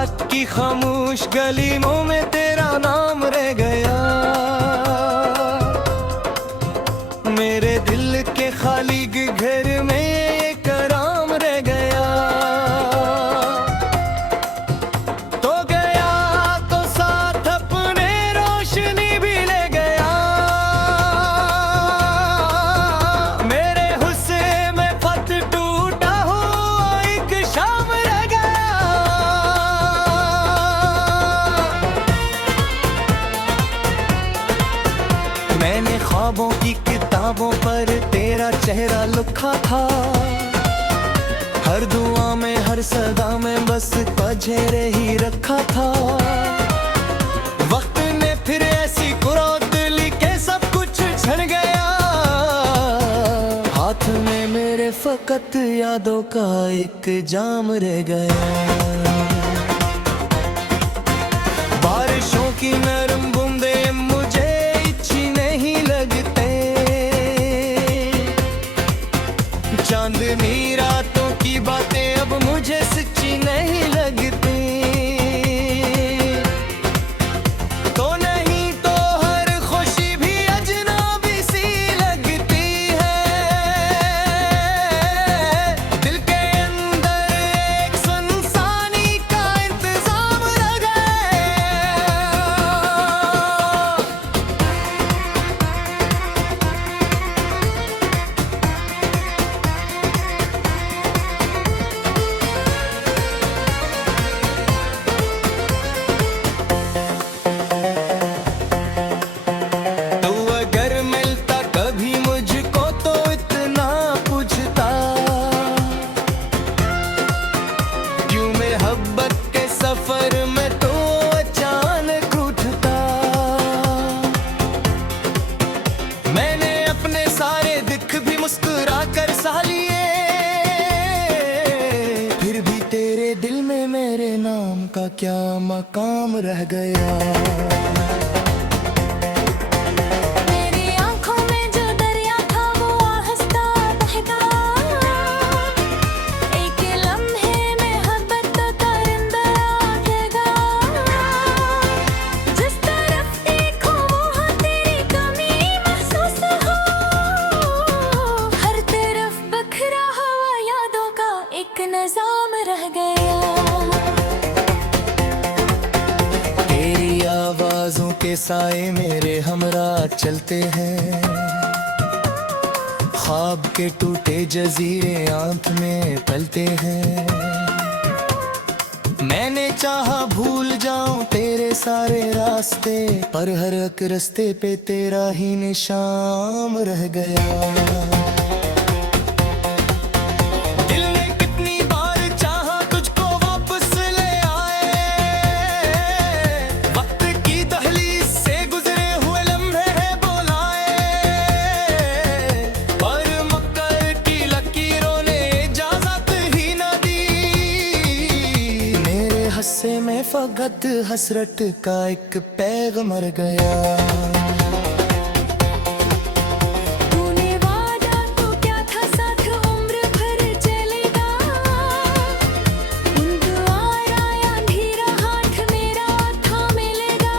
रात की खामोश गलियों में तेरा नाम रह गया। मेरे दिल के खाली घर में एक आराम रह गया। तो गया तो साथ अपने रोशनी भी ले गया। मेरे हुस्से में फत टूटा हुआ एक शाम रह गया। मैंने ख्वाबों की किताबों पर तेरा चेहरा लिखा था। हर दुआ में हर सदा में बस तुझे ही रखा था। वक्त ने फिर ऐसी कुरात ली के सब कुछ छन गया। हाथ में मेरे फकत यादों का एक जाम रह गया। बारिशों की नरम बूंदे मुझे अच्छी नहीं लगते। चांदनी रातों की बातें अब मुझे सच्ची नहीं लगती। तो नहीं तो हर खुशी भी अजनबी सी लगती है। दिल के अंदर एक सुनसानी का इंतजाम रह गया। तो अगर मिलता कभी मुझको तो इतना पूछता। क्यों मोहब्बत के सफर में तो अचानक उठता। मैंने अपने सारे दुख भी मुस्कुरा कर सह लिए। फिर भी तेरे दिल में मेरे नाम का क्या मकाम रह गया। मेरी आंखों में जो दरिया था वो आहिस्ता बहता। एक लम्हे में मोहब्बत का परिंदा आएगा। जिस तरफ देखो वहाँ तेरी कमी महसूस हो। हर तरफ बखरा हुआ यादों का एक निजाम रह गया। तेरी आवाजों के साए मेरे हमरा चलते हैं। ख्वाब के टूटे जजीरे आंख में पलते हैं। मैंने चाहा भूल जाऊं तेरे सारे रास्ते, पर हर एक रास्ते पे तेरा ही निशान रह गया। दिल ने कितनी बार चाहा तुझको वापस ले आए। वक्त की दहलीज से गुजरे हुए लम्हे हैं बुलाए। पर मक्कर की लकीरों ने इजाजत ही न दी। मेरे हस्से में फकत हसरत का एक पैगाम रह गया। तूने वादा तो क्या था साथ उम्र भर चलेगा। दुआरा या अंधेरा हाथ मेरा था मिलेगा।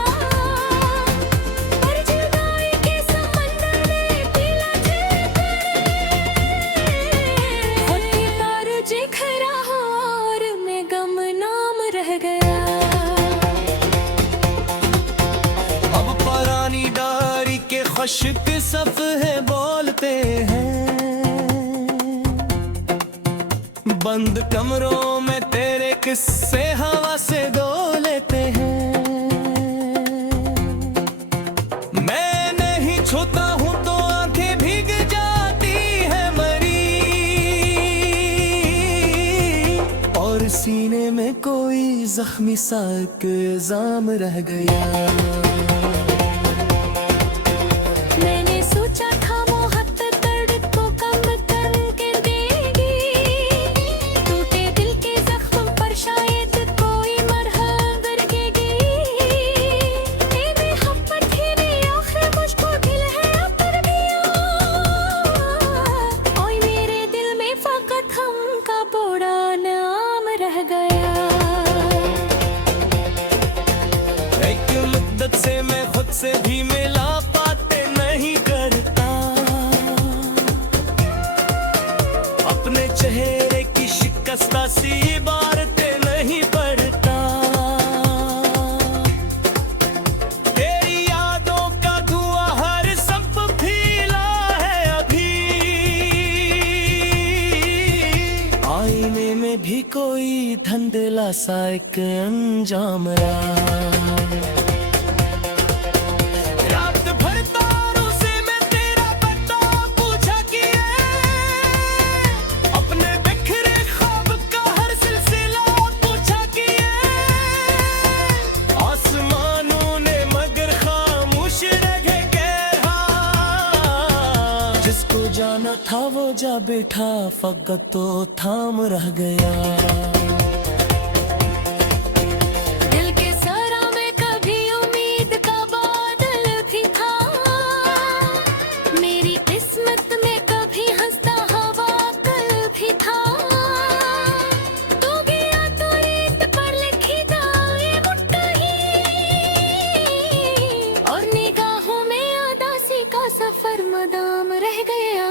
पर जुदाई के समंदर में पीला होती तार जिखरा और मैं गमनाम रह गया। अब पुरानी डायरी के खुश्क सफ़े बोलते हैं। बंद कमरों में तेरे किस्से हवा से दो लेते हैं। मैं नहीं छूता हूँ तो आंखें भीग जाती है मरी। और सीने में कोई जख्मी सा एक इल्जाम रह गया। मैंने सोचा था मोहब्बत दर्द को कम करके देगी। टूटे दिल के जख्म पर शायद कोई मरहम बरसेगी। तेरी मोहब्बत ही ने आखिर मुझको दिल है अतर दिया। ओए मेरे दिल में फकत हम का बड़ा नाम रह गया। चेहरे की शिकस्ता सी इबारतें नहीं पढ़ता। तेरी यादों का धुआं हर संप फीला है अभी। आईने में भी कोई धुंधला सा एक अंजाम रहा। रात भर तारों से मैं तेरा पता पूछा किए, अपने बिखरे ख्वाब का हर सिलसिला पूछा किए। आसमानों ने मगर खामोश रहे कहा, जिसको जाना था वो जा बैठा, फकत तो थाम रह गया। दिल के सरा में कभी उम्मीद का बादल भी था, मेरी किस्मत में कभी हंसता हवा कल भी था। तू गया तो रेत पर लिखी दाएं मुट्ठी, और निगाहों में उदासी का सफर मदाम रह गया।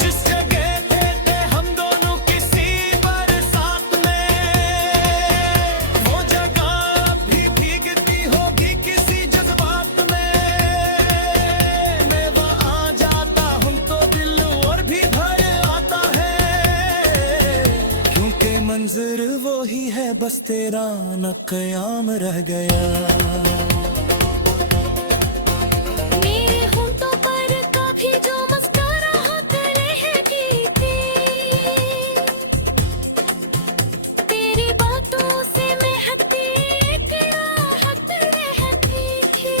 जिस जगह थे हम दोनों किसी बरसात में, वो जगह भी भीगती होगी किसी जज्बात में। मैं वहाँ जाता हूँ तो दिल और भी भर आता है, क्योंकि मंजर वो ही है बस तेरा न क़याम रह गया। मेरे होंठों पर कभी जो मुस्कुराहट रहती थी, तेरी बातों से महकती एक राहत रहती थी।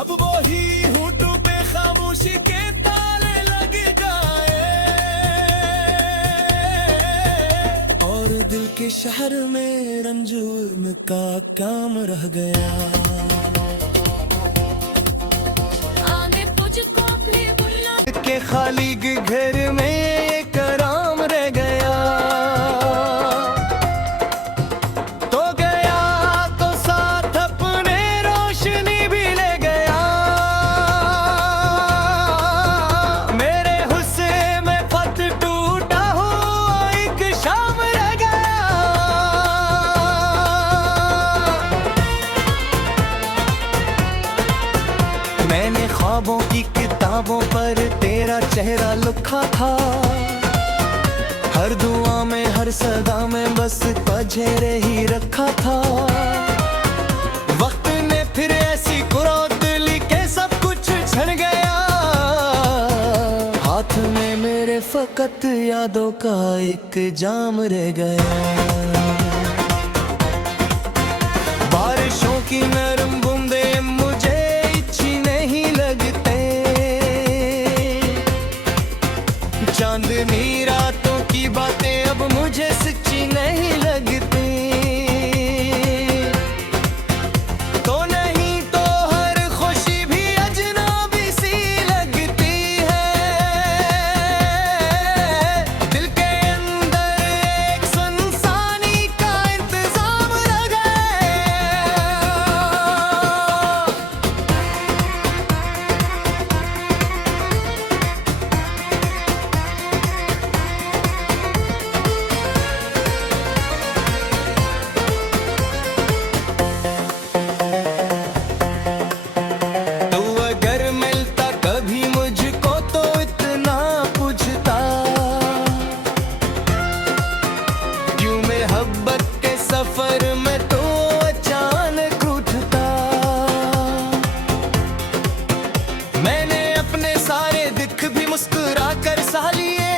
अब वो ही होठों पे खामोशी के ताले लग गए, और दिल के शहर में रंजूर का काम रह गया। आने मुझको अपने बुला के खाली घर में एक आराम रह गया। तो गया तो साथ अपने रोशनी भी ले गया। मेरे हुस्से में फत टूटा हुआ एक शाम रह गया। मैंने ख्वाबों की किताबों पर तेरा चेहरा लिखा था, हर दुआ में हर सदा में बस पजेरे ही रखा था। वक्त ने फिर ऐसी कुरात ली के सब कुछ छन गया। हाथ में मेरे फकत यादों का एक जाम रह गया। बारिशों की नरम बूंदें मुझे अच्छी नहीं लगते, चांदनी रातों की बातें अब मुझे सच्ची नहीं लगती। तो नहीं तो हर खुशी भी अजनबी सी लगती है। दिल के अंदर एक सुनसानी का इंतजाम रह गया। तू अगर मिलता कभी मुझको तो इतना पूछता, क्यों मोहब्बत के सफर में तो अचानक उठता। मैंने अपने सारे दुख भी मुस्कुरा कर सह लिए,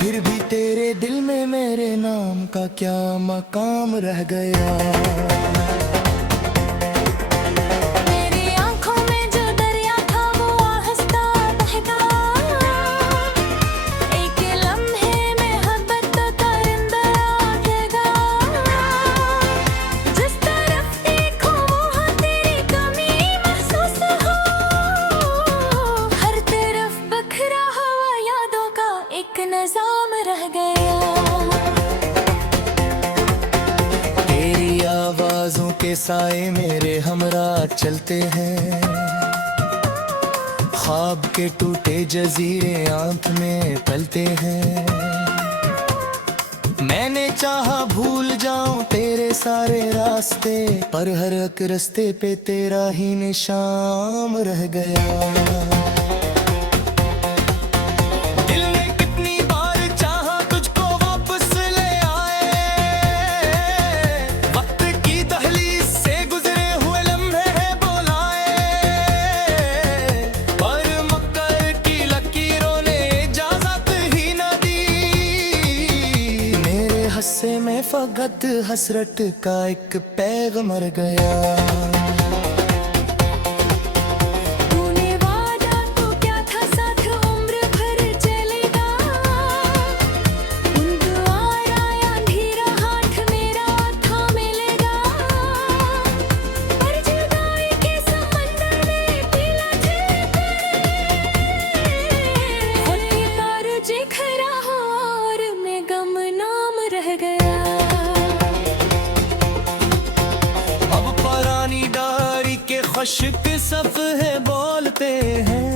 फिर भी तेरे दिल में मेरे नाम का क्या मकाम रह गया। मेरी आंखों में जो दरिया था वो आहिस्ता बहता, एक लम्हे में मोहब्बत का रिंदा आएगा। जिस तरफ देखो वहाँ तेरी कमी महसूस हो, हर तरफ बखरा हुआ यादों का एक निजाम रह गया। तेरी आवाजों के साए मेरे हमरा चलते हैं, ख्वाब के टूटे जजीरे आंख में पलते हैं। मैंने चाहा भूल जाऊं तेरे सारे रास्ते, पर हर एक रास्ते पे तेरा ही निशान रह गया। दिल ने कितनी बार चाहा तुझको वापस ले आए, वक्त की दहलीज से गुजरे हुए लम्हे हैं बुलाए, पर मक्कर की लकीरों ने इजाजत ही न दी। मेरे हस्से में फकत हसरत का एक पैगाम मर गया। तूने वादा तो क्या था साथ उम्र भर चलेगा, आया अंधेरा हाथ मेरा था मिलेगा, पर जुदाई के समंदर में पीला होती तार जिखरा और मैं गमनाम रह गया। अब पुरानी डायरी के खुश्क सफ़े बोलते हैं,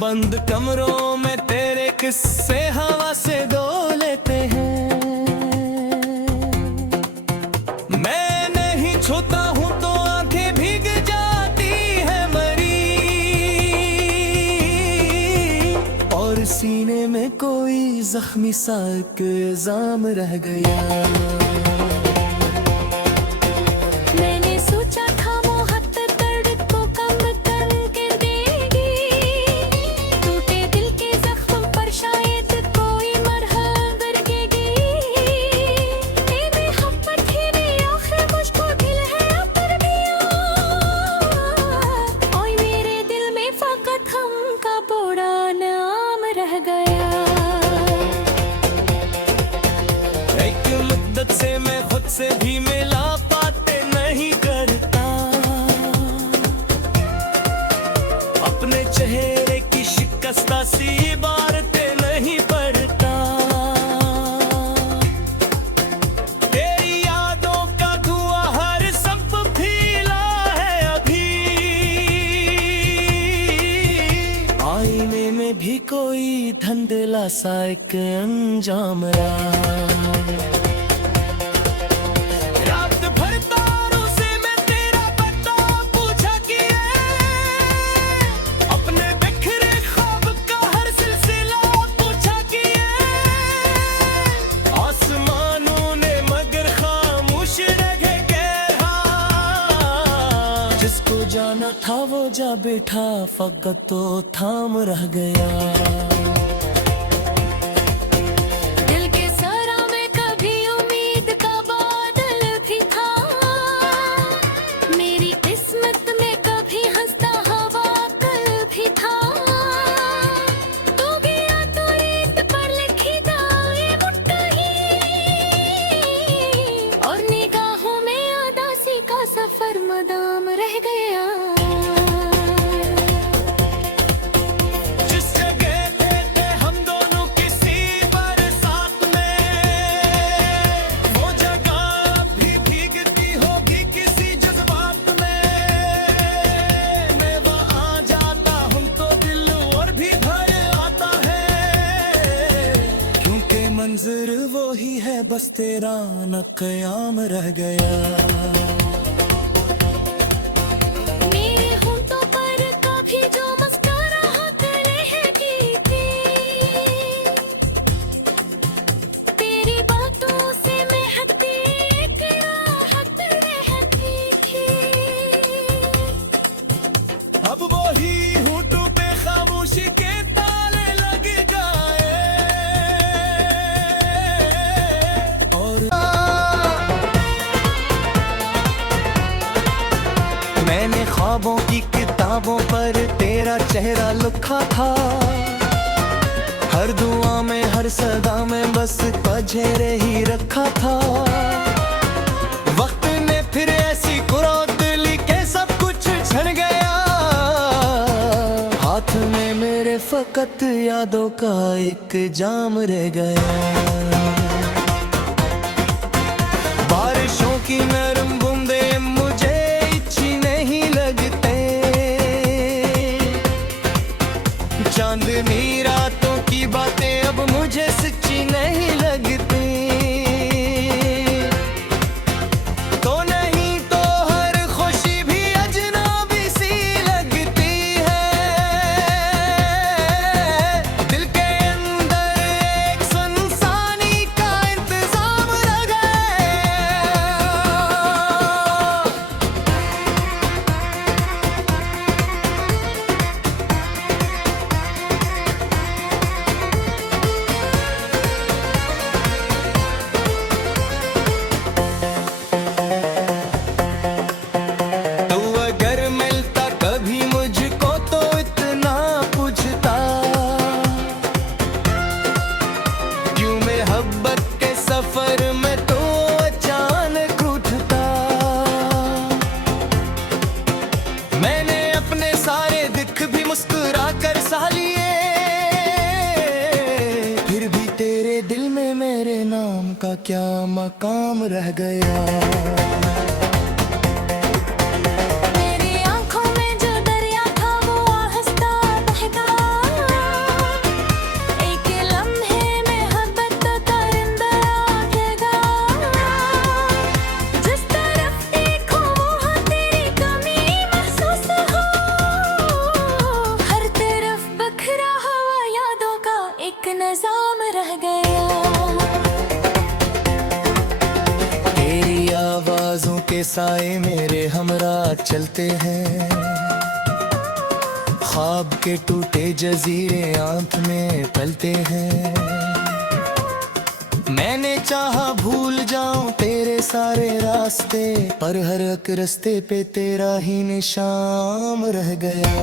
बंद कमरों में तेरे किस्से हवा से दो लेते हैं। मैं नहीं छूता हूँ तो आंखें भीग जाती है मरी, और सीने में कोई जख्मी सा एक इल्जाम रह गया। मैंने सोचा था मोहब्बत दर्द को कम करके देगी, टूटे दिल के जख्म पर शायद कोई मरहम बरसेगी। ए मोहब्बत तेरे आखिर मुझको दिल है अतर दिया, ओए मेरे दिल में फकत हम का बड़ा नाम रह गया। एक मुद्दत से मैं खुद से भी मिला पाते नहीं करता, अपने चेहरे की शिकस्ता सी इबारतें नहीं पढ़ता। तेरी यादों का धुआं हर संप फैला है अभी, आईने में भी कोई धुंधला सा एक अंजाम रहा। रात भर तारों से मैं तेरा पता पूछा किए, अपने बिखरे ख्वाब का हर सिलसिला पूछा किए, आसमानों ने मगर खामोश रहे कहा, जिसको जाना था वो जा बैठा फकत तो थाम रह गया। दिल के सरा में कभी उम्मीद का बादल भी था, मेरी किस्मत में कभी हंसता हवा कल भी था। तू गया तो रेत पर लिखी दाएं मुट्ठी, और निगाहों में उदासी का सफर मदाम रह गया। जिस जगह थे हम दोनों किसी बरसात में, वो जगह भी भीगती होगी किसी जज्बात में। मैं वहाँ जाता हूँ तो दिल और भी भर आता है, क्योंकि मंजर वो ही है बस तेरा न क़याम रह गया। मेरे होंठों पर कभी जो मुस्कुराहट रहती थी, तेरी बातों से महकती एक राहत रहती थी। अब वही होठों पे खामोशी के ताले लग गए, और मैंने ख्वाबों की किताबों पर तेरा चेहरा लिखा था, हर दुआ में हर सदा में बस पजेरे ही रखा था। वक्त ने फिर ऐसी कुरादली के सब कुछ छन गया, हाथ में मेरे फकत यादों का एक जाम रह गया। बारिशों की नरम बूंदे मुझे अच्छी नहीं लगते, क्या मकाम रह गया। मेरी आंखों में जो दरिया था वो आहिस्ता बहता, एक लम्हे में मोहब्बत का रिंदा आएगा। जिस तरफ देखो वहाँ तेरी कमी महसूस हो, हर तरफ बखरा हुआ यादों का एक निजाम रह गया। तेरी आवाजों के साए मेरे हमरा चलते हैं, ख्वाब के टूटे जजीरे आंख में पलते हैं। मैंने चाहा भूल जाऊं तेरे सारे रास्ते, पर हर एक रास्ते पे तेरा ही निशान रह गया।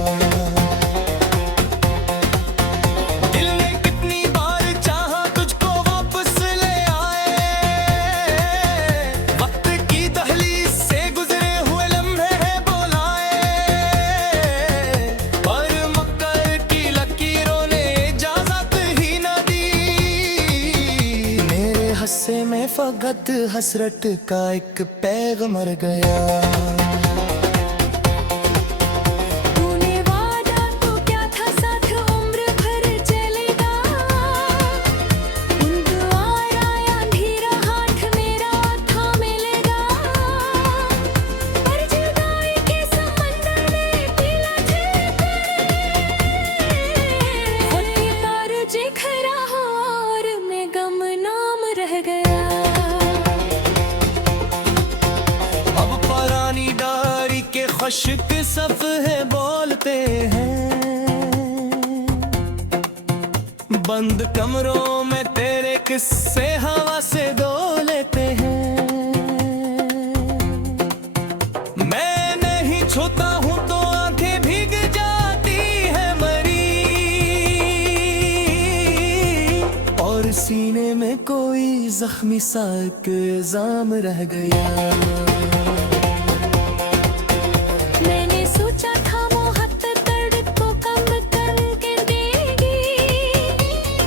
दिल ने कितनी बार चाहा तुझको वापस ले आए, वक्त की दहलीज से गुजरे हुए लम्हे हैं बुलाए, पर मक्कर की लकीरों ने इजाजत ही न दी। मेरे हस्से में फकत हसरत का एक पैगाम मर गया। तूने वादा तो क्या था साथ उम्र भर चलेगा, उन दुआरा अंधेरा हाथ मेरा था मिलेगा। पर जुदाई के समंदर में पीला होती तार जिखरा और मैं गमनाम रह गया। अब पुरानी डायरी के खुश्क सफ़े बोलते हैं, बंद कमरों में तेरे किस्से हवा से दो लेते हैं। मैं नहीं छूता हूँ तो आंखें भीग जाती है मरी, और सीने में कोई जख्मी सा एक इल्जाम रह गया। मैंने सोचा था मोहब्बत दर्द को कम करके देगी,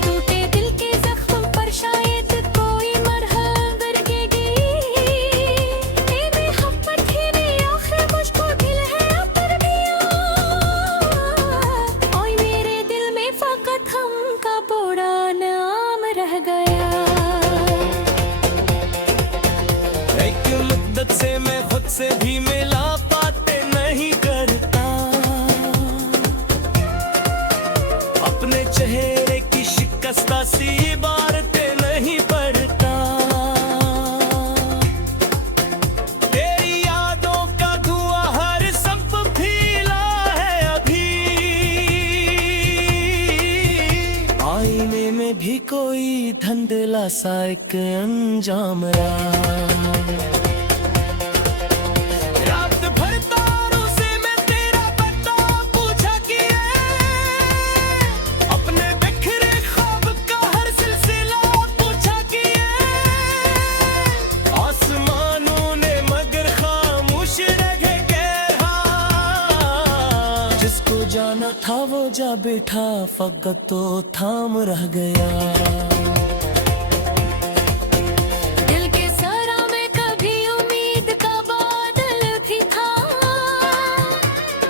टूटे दिल के जख्म पर शायद कोई मरहम बरसेगी। ये मोहब्बत ही नहीं आखिर मुझको दिल है अतर दिया, और मेरे दिल में फकत हम का बड़ा नाम रह गया। एक मुद्दत से मैं खुद से भी मिला बातें नहीं करता, अपने चेहरे की शिकस्ता सी इबारतें नहीं पढ़ता। तेरी यादों का धुआं हर संप फैला है अभी, आईने में भी कोई धुंधला सा एक अंजाम रहा। रात भर तारों से मैं तेरा पता पूछा किए, अपने बिखरे ख्वाब का हर सिलसिला पूछा किए। आसमानों ने मगर खामोश रहे गहरा, जिसको जाना था वो जा बैठा फकत तो थाम रह गया। दिल के सरा में कभी उम्मीद का बादल भी था,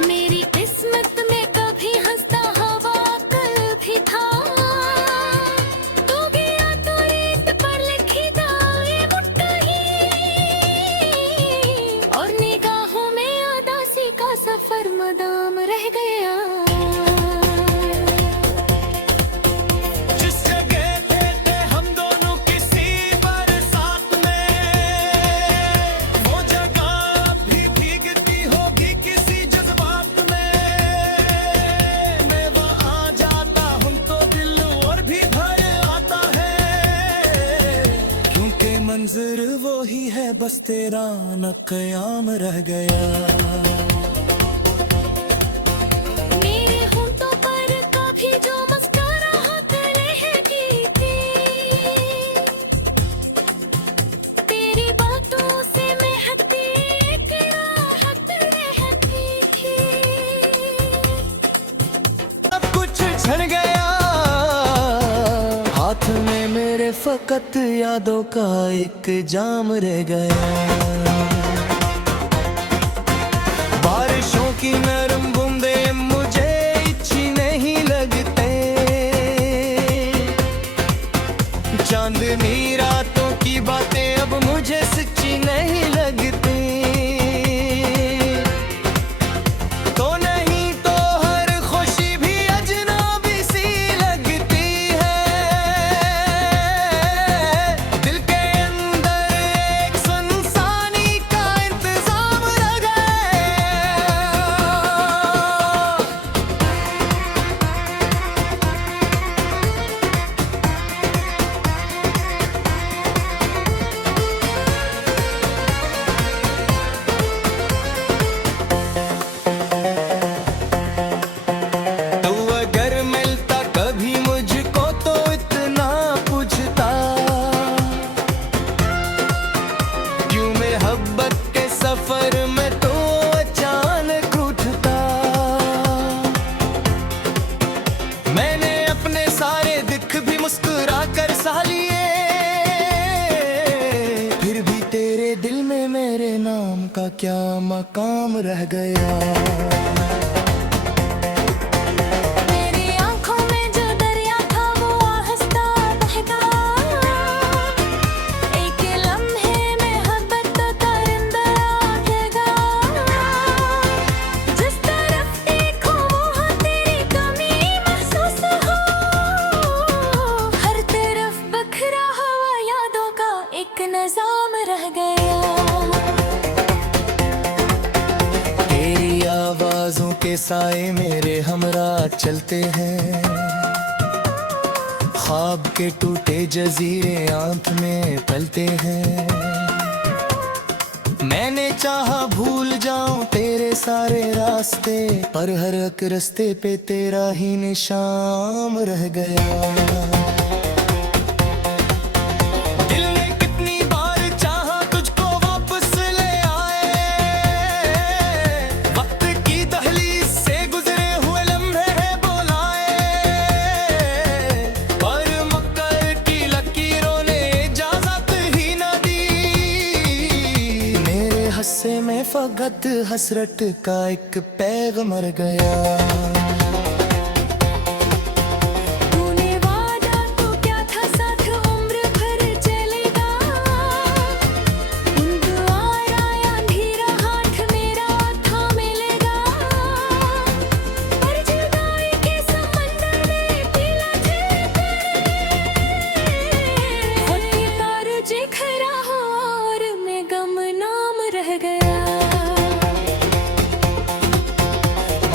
मेरी किस्मत में कभी हंसता हवा कल भी था। तू गया तो रेत पर लिखी दाए मुट्ठी, और निगाहों में उदासी का सफर मदाम रह गया। जिस जगह थे हम दोनों किसी बरसात में, वो जगह अब भी भीगती होगी किसी जज्बात में। मैं वहाँ जाता हूँ तो दिल और भी भर आता है, क्योंकि मंजर वो ही है बस तेरा न क़याम रह गया। मेरे होंठों पर कभी जो मुस्कुराहट लहकी थी, तेरी बातों से महकती एक राहत रहती थी। सब कुछ छन गया, हाथ हाथ में मेरे फकत यादों का एक जाम रह गया। बारिशों की नरम बूंदे मुझे अच्छी नहीं लगते, चांदनी रातों की बातें अब मुझे सच्ची नहीं लगती। तो नहीं तो हर खुशी भी अजनबी सी लगती है। दिल के अंदर एक सुनसानी का इंतजाम रह गया। तो अगर मिलता कभी मुझको तो इतना पूछता, क्यों मोहब्बत के सफर में तो अचानक उठता। मैंने अपने सारे दुख भी मुस्कुरा कर सह लिए, फिर भी तेरे दिल में मेरे नाम का क्या मकाम रह गया। मेरी आंखों में जो दरिया था वो आहिस्ता बहता, एक लम्हे में मोहब्बत तो दरिंदा उठेगा। जिस तरफ देखो वहाँ तेरी कमी महसूस हो, हर तरफ बखरा हुआ यादों का एक निजाम रह गया। तेरी आवाजों के साए मेरे हमरा चलते हैं, ख्वाब के टूटे जजीरे आंख में पलते हैं। मैंने चाहा भूल जाऊं तेरे सारे रास्ते, पर हर एक रास्ते पे तेरा ही निशान रह गया। दिल ने कितनी बार चाहा तुझको वापस ले आए, वक्त की दहलीज से गुजरे हुए लम्हे हैं बुलाए, पर मक्कर की लकीरों ने इजाजत ही न दी। मेरे हस्से में फकत हसरत का एक पैगाम रह गया। तूने वादा तो क्या था साथ उम्र भर चलेगा, दुआरा या अंधेरा हाथ मेरा था मिलेगा। पर जुदाई के समंदर में पीला खुद की तार जिखरा हो और मैं गमनाम रह गया।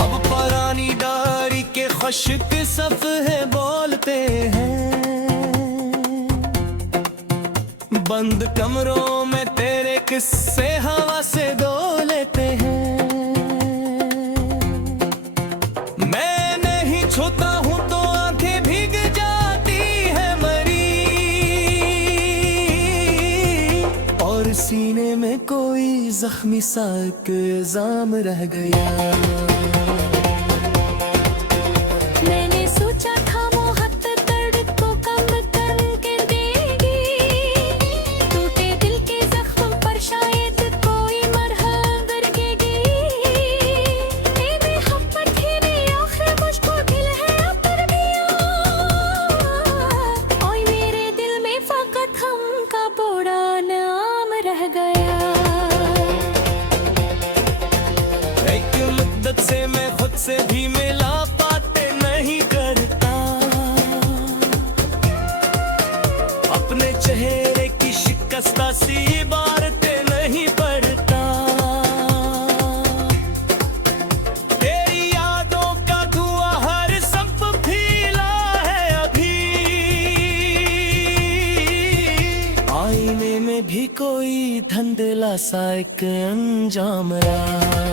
अब पुरानी डायरी के खुश्क सफ़े बोलते हैं, बंद कमरों में तेरे किस्से हवा से दो लेते हैं। मैं नहीं छूता हूँ तो आंखें भीग जाती है मरी, और सीने में कोई जख्मी सा एक इल्जाम रह गया। मैंने सोचा था मोहब्बत दर्द को कम करके देगी, टूटे दिल के जख्म पर शायद कोई मरहम बरसेगी। ये मोहब्बत ही नहीं आखिर मुझको दिल है अतर दिया, और मेरे दिल में फकत हम का बड़ा नाम रह गया। एक मुद्दत से मैं खुद से भी मिला पाते नहीं करता, अपने चेहरे की शिकस्ता सी इबारतें नहीं पढ़ता। तेरी यादों का धुआं हर संप फैला है अभी, आईने में भी कोई धुंधला सा एक अंजाम रहा।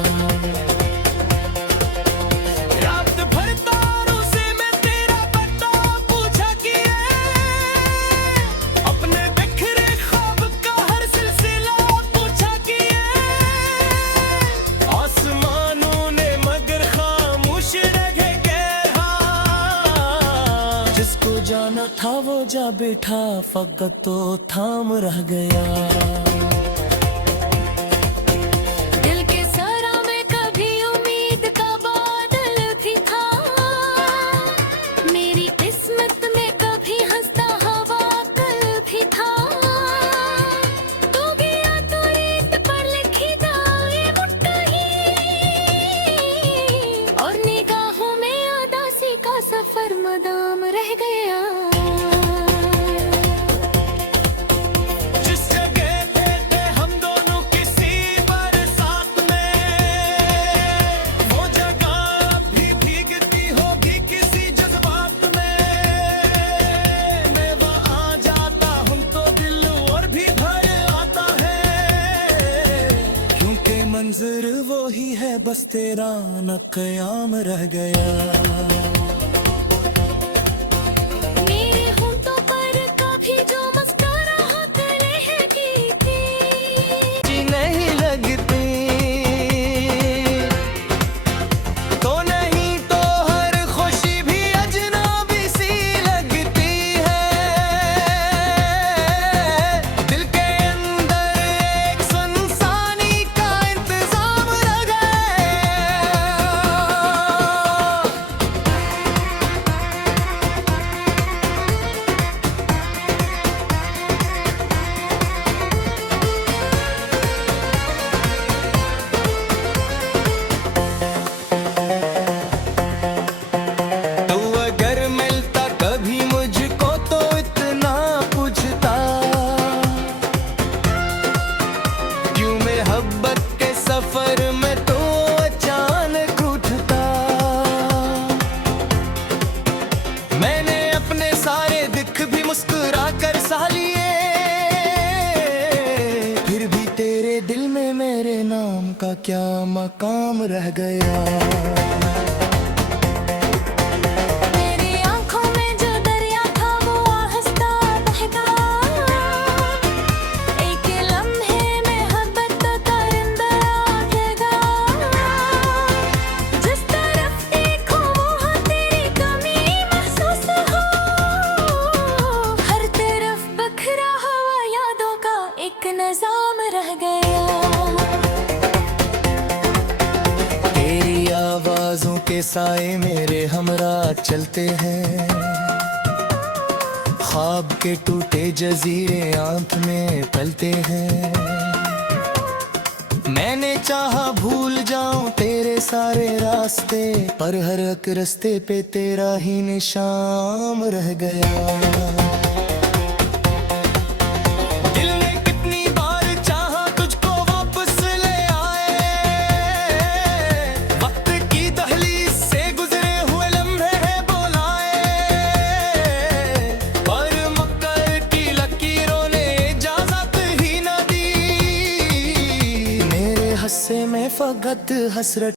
रात भर तारों से मैं तेरा पता पूछा किए, अपने बिखरे ख्वाब का हर सिलसिला पूछा किए। आसमानों ने मगर खामोश रखे कहा, जिसको जाना था वो जा बैठा फकत तो थाम रह गया दिल के सरा में कभी उम्मीद का बादल भी था मेरी किस्मत में कभी हंसता हवा कल भी था तू गया तो रेत पर लिखी दाए मुट्ठा ही और निगाहों में उदासी का सफर मदाम रह गया जिस जगह थे हम दोनों किसी बरसात में वो जगह भी भीगती होगी किसी जज्बात में मैं वहाँ जाता हूँ तो दिल और भी भर आता है क्योंकि मंजर वो ही है बस तेरा न कयाम रह गया मेरे होठों पर कभी जो मुस्कुराहट रहती थी जी नहीं लगती तो नहीं तो हर खुशी भी अजनबी सी लगती है दिल के अंदर एक सुनसानी का इंतजाम रह गया तू अगर मिलता कभी मुझको तो इतना पूछता क्यों मोहब्बत के सफर में तो अचानक उठता मैंने अपने सारे दुख भी मुस्कुरा कर सह लिए फिर भी तेरे दिल में मेरे नाम का क्या मकाम रह गया मेरी आंखों में जो दरिया था वो आहिस्ता बहता एक लम्हे में मोहब्बत का परिंदा आएगा जिस तरफ देखो वहाँ तेरी कमी महसूस हो हर तरफ बखरा हुआ यादों का एक निजाम रह गया तेरी आवाजों के साए मेरे हमरा चलते हैं ख्वाब के टूटे जजीरे आंख में पलते हैं मैंने चाहा भूल जाऊं तेरे सारे रास्ते पर हर एक रास्ते पे तेरा ही निशान रह गया दिल ने कितनी बार चाहा तुझको वापस ले आए वक्त की दहलीज से गुजरे हुए लम्हे हैं बुलाए पर मक्कर की लकीरों ने इजाजत ही न दी मेरे हस्से में फकत हसरत